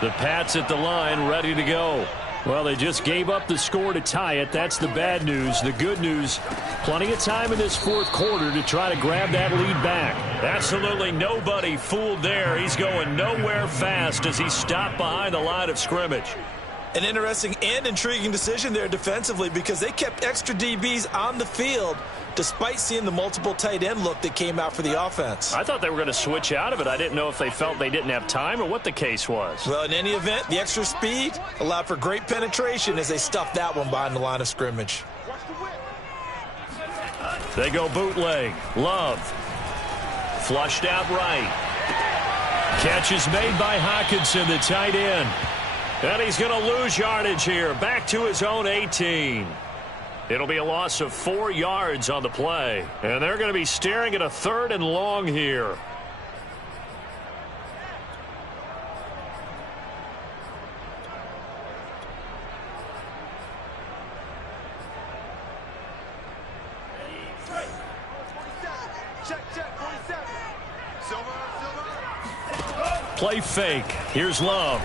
The Pats at the line, ready to go. Well, they just gave up the score to tie it. That's the bad news. The good news, plenty of time in this fourth quarter to try to grab that lead back. Absolutely nobody fooled there. He's going nowhere fast as he stopped behind the line of scrimmage. An interesting and intriguing decision there defensively because they kept extra DBs on the field despite seeing the multiple tight end look that came out for the offense. I thought they were going to switch out of it. I didn't know if they felt they didn't have time or what the case was. Well, in any event, the extra speed allowed for great penetration as they stuffed that one behind the line of scrimmage. They go bootleg. Love. Flushed out right. Catch is made by Hockenson, the tight end. And he's going to lose yardage here. Back to his own 18. It'll be a loss of 4 yards on the play. And they're going to be staring at a 3rd and long here. Play fake. Here's Love.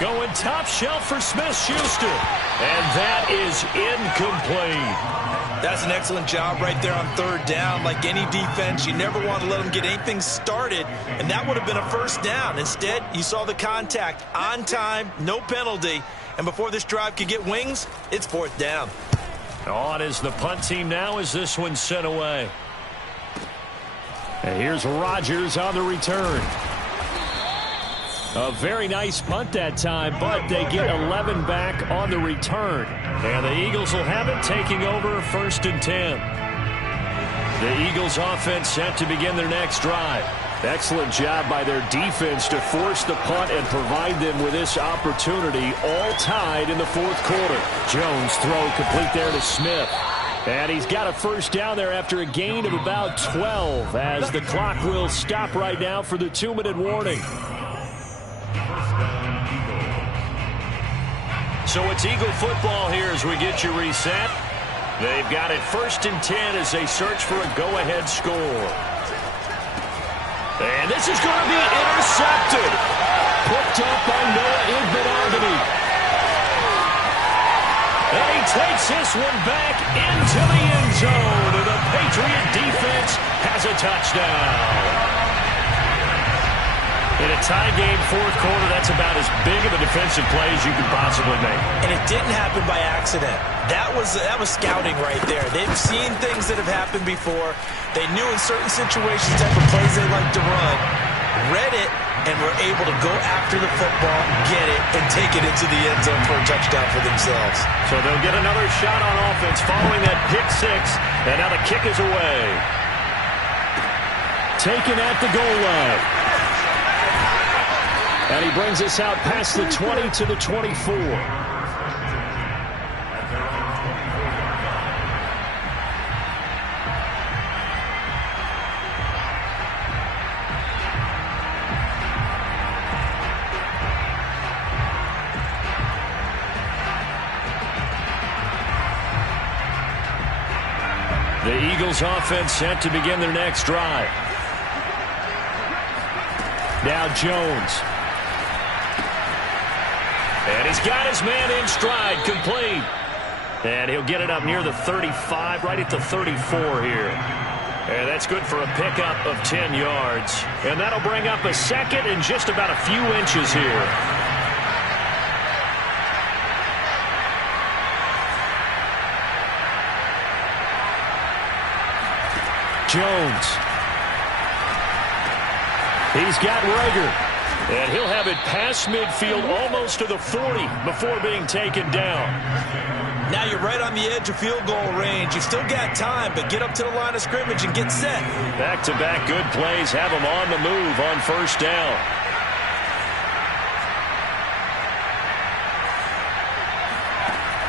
Going top shelf for Smith-Schuster. And that is incomplete. That's an excellent job right there on 3rd down. Like any defense, you never want to let them get anything started, and that would have been a 1st down. Instead, you saw the contact on time, no penalty, and before this drive could get wings, it's 4th down. On is the punt team now as this one's sent away. And here's Rodgers on the return. A very nice punt that time, but they get 11 back on the return. And the Eagles will have it, taking over 1st and 10. The Eagles offense set to begin their next drive. Excellent job by their defense to force the punt and provide them with this opportunity, all tied in the 4th quarter. Jones throw complete there to Smith. And he's got a 1st down there after a gain of about 12 as the clock will stop right now for the 2-minute warning. So it's Eagle football here as we get you reset. They've got it 1st and 10 as they search for a go-ahead score. And this is going to be intercepted. Picked up by Noah Igbenogany. And he takes this one back into the end zone. And the Patriot defense has a touchdown. In a tie game 4th quarter, that's about as big of a defensive play as you could possibly make. And it didn't happen by accident. That was scouting right there. They've seen things that have happened before. They knew in certain situations type of plays they like to run, read it, and were able to go after the football, get it, and take it into the end zone for a touchdown for themselves. So they'll get another shot on offense following that pick 6, and now the kick is away. Taken at the goal line. And he brings us out past the 20 to the 24. The Eagles offense set to begin their next drive. Now Jones. And he's got his man in stride, complete. And he'll get it up near the 35, right at the 34 here. And that's good for a pickup of 10 yards. And that'll bring up a 2nd and just about a few inches here. Jones. He's got Rager. And he'll have it past midfield almost to the 40 before being taken down. Now you're right on the edge of field goal range. You've still got time, but get up to the line of scrimmage and get set. Back-to-back good plays have them on the move on 1st down.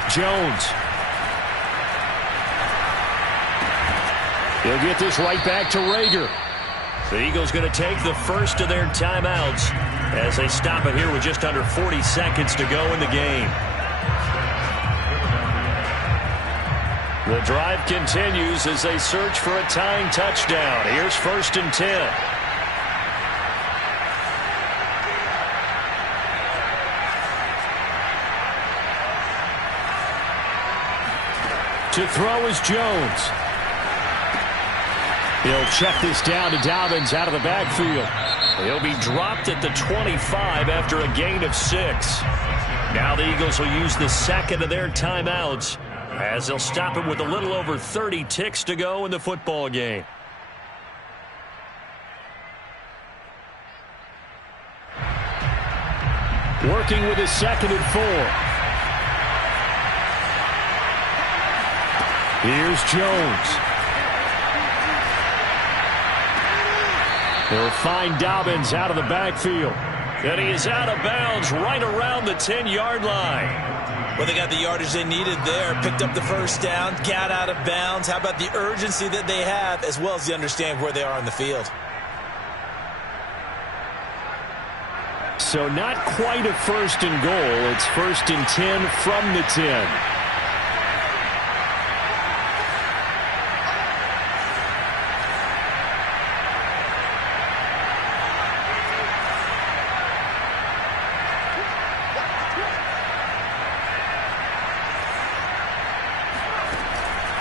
Jones. He'll get this right back to Rager. The Eagles going to take the first of their timeouts as they stop it here with just under 40 seconds to go in the game. The drive continues as they search for a tying touchdown. Here's 1st and 10. To throw is Jones. He'll check this down to Dobbins out of the backfield. He'll be dropped at the 25 after a gain of 6. Now the Eagles will use the second of their timeouts as they'll stop it with a little over 30 ticks to go in the football game. Working with his second and 4. Here's Jones. He'll find Dobbins out of the backfield. And he is out of bounds right around the 10-yard line. Well, they got the yardage they needed there. Picked up the first down, got out of bounds. How about the urgency that they have, as well as the understand where they are on the field? So not quite a first and goal. It's 1st and 10 from the 10.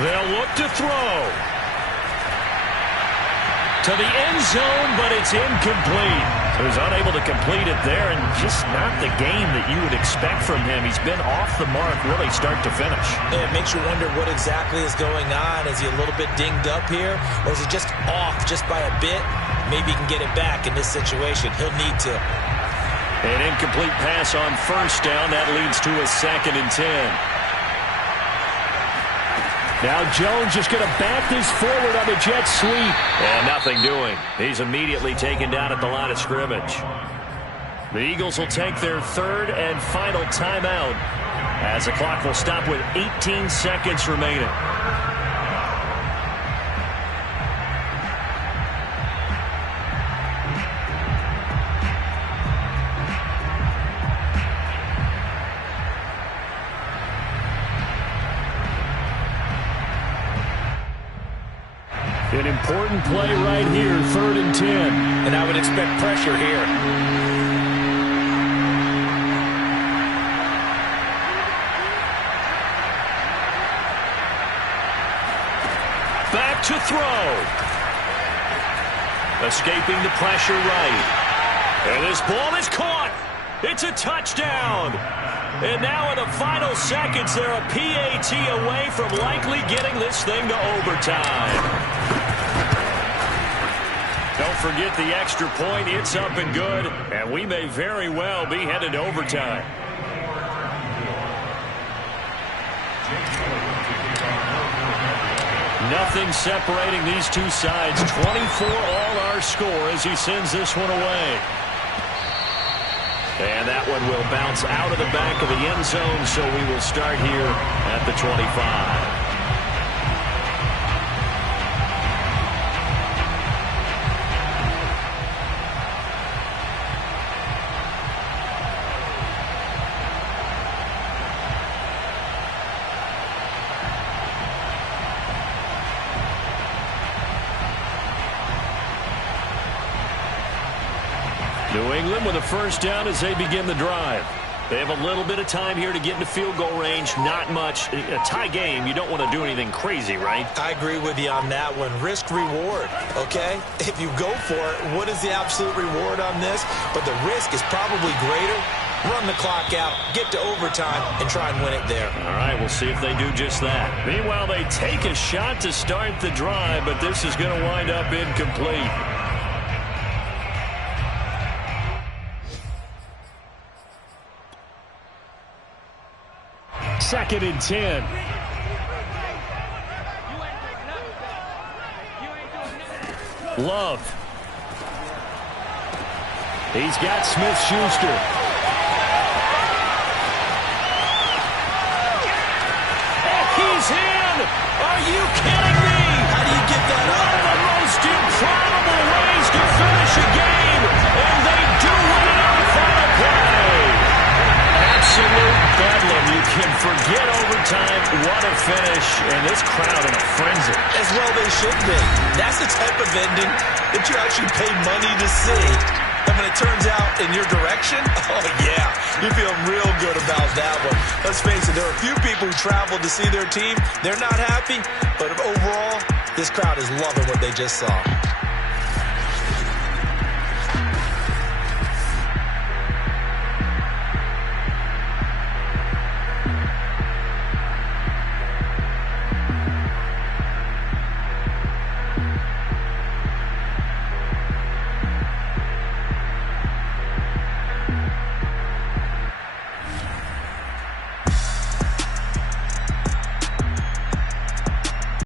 They'll look to throw. To the end zone, but it's incomplete. He was unable to complete it there, and just not the game that you would expect from him. He's been off the mark really start to finish. It makes you wonder what exactly is going on. Is he a little bit dinged up here, or is he just off just by a bit? Maybe he can get it back in this situation. He'll need to. An incomplete pass on first down. That leads to a 2nd and 10. Now Jones just going to bat this forward on the jet sweep. And nothing doing. He's immediately taken down at the line of scrimmage. The Eagles will take their 3rd and final timeout as the clock will stop with 18 seconds remaining. An important play right here, 3rd and 10. And I would expect pressure here. Back to throw. Escaping the pressure right. And this ball is caught. It's a touchdown. And now in the final seconds, they're a PAT away from likely getting this thing to overtime. Don't forget the extra point. It's up and good, and we may very well be headed to overtime. Nothing separating these two sides. 24 all our score as he sends this one away. And that one will bounce out of the back of the end zone, so we will start here at the 25. New England with a first down as they begin the drive. They have a little bit of time here to get into field goal range. Not much. A tie game, you don't want to do anything crazy, right? I agree with you on that one. Risk reward, okay? If you go for it, what is the absolute reward on this? But the risk is probably greater. Run the clock out, get to overtime, and try and win it there. All right, we'll see if they do just that. Meanwhile, they take a shot to start the drive, but this is going to wind up incomplete. 2nd and 10. Love. He's got Smith-Schuster. And he's in! Are you kidding me? How do you get that up? One of the most improbable ways to finish a game, and they do win it on the final play. Absolute bedlam. You can forget overtime. What a finish. And this crowd in a frenzy. As well they should be. That's the type of ending that you actually pay money to see. And when it turns out in your direction, oh, yeah, you feel real good about that one. Let's face it, there are a few people who traveled to see their team. They're not happy, but overall, this crowd is loving what they just saw.